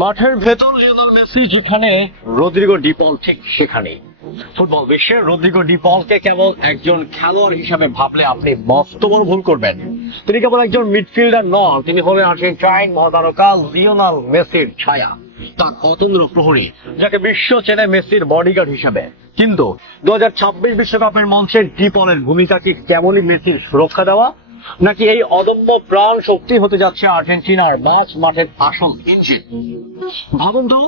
মাঠের ভেতর Lionel Messi যেখানে, রদ্রিগো ডি পল ঠিক সেখানে। ফুটবল বিশ্বে রদ্রিগো ডি পলকে কেবল একজন খেলোয়াড় হিসাবে ভাবলে আপনি মস্ত বড় ভুল করবেন। তিনি কেবল একজন মিডফিল্ডার নন, তিনি হলেন আর্জেন্টাইন মহাতারকা লিওনেল মেসির ছায়া, তার অতন্দ্র প্রহরী, যাকে বিশ্ব চেনে মেসির বডিগার্ড হিসাবে। কিন্তু 2026 বিশ্বকাপের মঞ্চে ডি পলের ভূমিকা কি কেবলই মেসির সুরক্ষা দেওয়া, নাকি এই অদম্য প্রাণ শক্তি হতে যাচ্ছে আর্জেন্টিনার মাঠের আসল ইঞ্জিন? ভাবুন তো,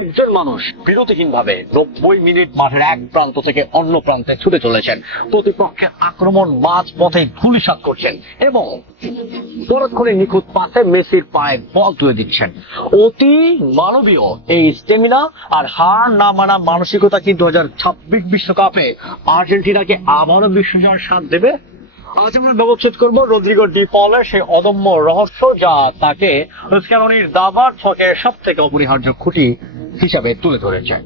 একজন মানুষ বিরতিহীন ভাবে 90 মিনিট মাঠের এক প্রান্ত থেকে অন্য প্রান্তে ছুটে চলেছেন, প্রতিপক্ষের আক্রমণ মাঝ পথে ধূলিসাৎ করছেন এবং পরক্ষণে নিখুঁত পাশে মেসির পায়ে বল তুলে দিচ্ছেন। অতি মানবীয় এই স্টেমিনা আর হার না মানা মানসিকতা কি 2026 বিশ্বকাপে আর্জেন্টিনাকে আবারও বিশ্বজয়ের স্বাদ দেবে? আজ আমরা ব্যবচ্ছেদ করবো রদ্রিগো ডি পলের সেই অদম্য রহস্য, যা তাকে স্ক্যালোনির দাবার ছকের সব থেকে অপরিহার্য খুঁটি হিসাবে তুলে ধরেছে।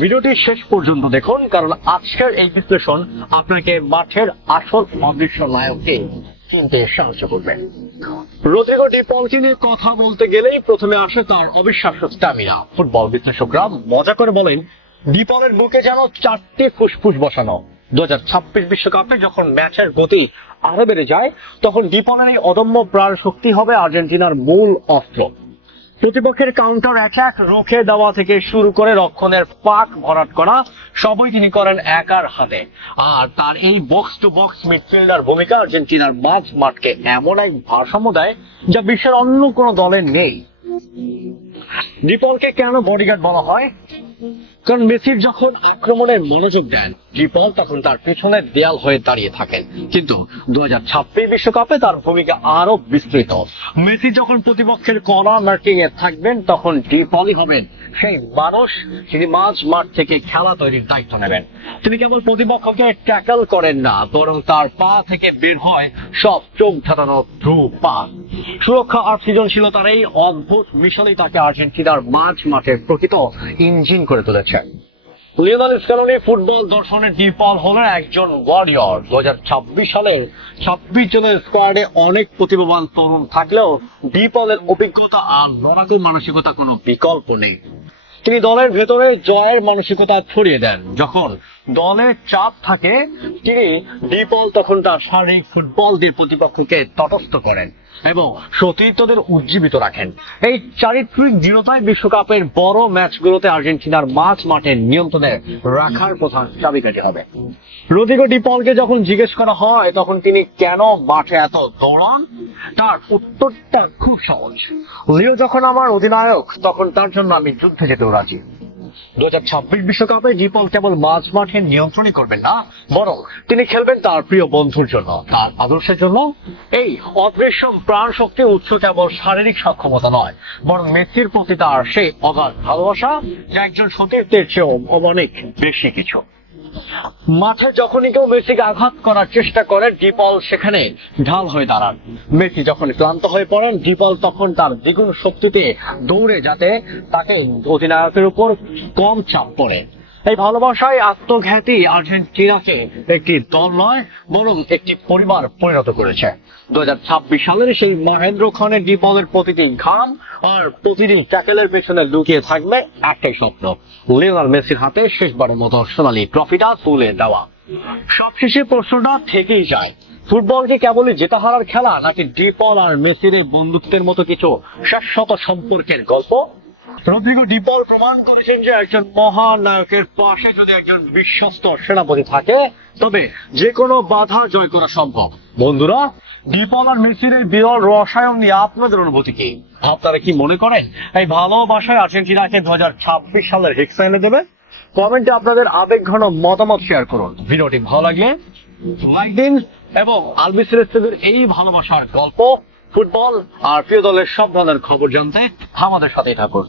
ভিডিওটি শেষ পর্যন্ত দেখুন, কারণ আজকের এই বিশ্লেষণ আপনাকে মাঠের আসল অদৃশ্য নায়ককে চিনতে সাহায্য করবে। রদ্রিগো ডি পলকে নিয়ে কথা বলতে গেলেই প্রথমে আসে তার অবিশ্বাস্য স্ট্যামিনা। ফুটবল বিশ্লেষকরা মজা করে বলেন, ডি পলের বুকে যেন 4টি ফুসফুস বসানো। 2026 বিশ্বকাপে যখন ম্যাচের গতি আরো বেড়ে যায়, তখন ডি পলের এই অদম্য প্রাণ শক্তি হবে আর্জেন্টিনার মূল অস্ত্র। প্রতিপক্ষের কাউন্টার অ্যাটাক রুখে দেওয়া থেকে শুরু করে রক্ষণের পাক ভরাট করা, সবই তিনি করেন একার হাতে। আর তার এই বক্স টু বক্স মিডফিল্ডার ভূমিকা আর্জেন্টিনার মাঝ মাঠকে এমন এক ভারসাম্য দেয় যা বিশ্বের অন্য কোনো দলের নেই। ডি পলকে কেন বডিগার্ড বলা হয়? কারণ মেসির যখন আক্রমণের মনোযোগ দেন, ডি পল তখন তার পেছনের দেয়াল হয়ে দাঁড়িয়ে থাকেন। কিন্তু 2026 বিশ্বকাপে তার ভূমিকা আরো বিস্তৃত। মেসি যখন প্রতিপক্ষের কর্নার মার্কিং এ থাকবেন, তখন ডি পলই হবেন সেই মানুষ যিনি মাঝ মাঠ থেকে খেলা তৈরির দায়িত্ব নেবেন। তিনি কেবল প্রতিপক্ষকে ট্যাকল করেন না, বরং তার পা থেকে বের হয় সব চোখ ধাঁধানো থ্রু পাস। সুরক্ষা আর সৃজনশীলতার এই অদ্ভুত মিশনই তাকে আর্জেন্টিনার মাঝ মাঠের প্রকৃত ইঞ্জিন করে তুলেছে। লিওনেল স্ক্যালোনি ফুটবল দর্শনের ডি পল হলেন একজন ওয়ারিয়র। 2026 সালের 26 জনের স্কোয়াডে অনেক প্রতিভাবান তরুণ থাকলেও ডি পলের অভিজ্ঞতা আর লড়াকু মানসিকতা কোনো বিকল্প নেই। তিনি দলের ভেতরে জয়ের মানসিকতা ছড়িয়ে দেন। যখন দলের চাপ থাকে, তিনি ডি পল তখন তার শারীরিক ফুটবল দিয়ে প্রতিপক্ষকে তটস্থ করেন এবং সতীর্থদের উজ্জীবিত রাখেন। এই চারিত্রিক দৃঢ়তায় বিশ্বকাপের বড় ম্যাচগুলোতে আর্জেন্টিনার মাঝ মাঠের নিয়ন্ত্রণে রাখার প্রধান চাবিকাঠি হবে। রদ্রিগো ডি পলকে যখন জিজ্ঞেস করা হয় তখন তিনি কেন মাঠে এত দৌড়ান, তার উত্তরটা খুব সহজ। লিও যখন আমার অধিনায়ক, তখন তার জন্য আমি যুদ্ধে যেতেও রাজি। 2026 বিশ্বকাপে ডি পল কেবল মাঝ মাঠের নিয়ন্ত্রণই করবেন না, বরং তিনি খেলবেন তার প্রিয় বন্ধুর জন্য, তার আদর্শের জন্য। এই অদৃশ্য প্রাণ শক্তি উৎস কেবল শারীরিক সক্ষমতা নয়, বরং মেসির প্রতি তার সেই অগাধ ভালোবাসা, যা একজন সতীর্থের চেয়েও অনেক বেশি কিছু। মাঠে যখনই কেউ মেসিকে আঘাত করার চেষ্টা করে, ডি পল সেখানে ঢাল হয়ে দাঁড়ান। মেসি যখন ক্লান্ত হয়ে পড়েন, ডি পল তখন তার দ্বিগুণ শক্তিতে দৌড়ে, যাতে তাকে অধিনায়কের উপর কম চাপ পড়ে। এই ভালোবাসায় আত্মঘাতী আর্জেন্টিনাকে একটি দল নয়, বরং একটি পরিবার পরিণত করেছে। 2026 সালের সেই মহেন্দ্র খানের ডি পলের প্রতিটি ঘাম আর প্রতিদিন ট্যাকেলের পেছনে লুকিয়ে থাকবে একটাই স্বপ্ন, লিওনেল মেসির হাতে শেষবারের মতো সোনালী ট্রফিটা তুলে দেওয়া। সবশেষে প্রশ্নটা থেকেই যায়, ফুটবল কি কেবলই জেতা হারার খেলা, নাকি ডি পল আর মেসির বন্ধুত্বের মতো কিছু শাশ্বত সম্পর্কের গল্প? রদ্রিগো ডি পল প্রমাণ করেছেন যে একজন মহান নায়কের পাশে যদি একজন বিশ্বস্ত সেনাপতি থাকে, তবে যে কোনো বাধা জয় করা সম্ভব। বন্ধুরা, ডি পল আর মেসির এই বিরল রসায়ন নিয়ে আপনাদের অনুভূতি কি? আপনারা কি মনে করেন এই ভালোবাসায় আর্জেন্টিনাকে 2026 সালের হেক্সা এনে দেবে? কমেন্টে আপনাদের আবেগঘন মতামত শেয়ার করুন। ভিডিওটি ভালো লাগলে লাইক দিন এবং আলবিসেলেস্তেদের এই ভালোবাসার গল্প, ফুটবল আর প্রিয় দলের সব ধরনের খবর জানতে আমাদের সাথেই থাকুন।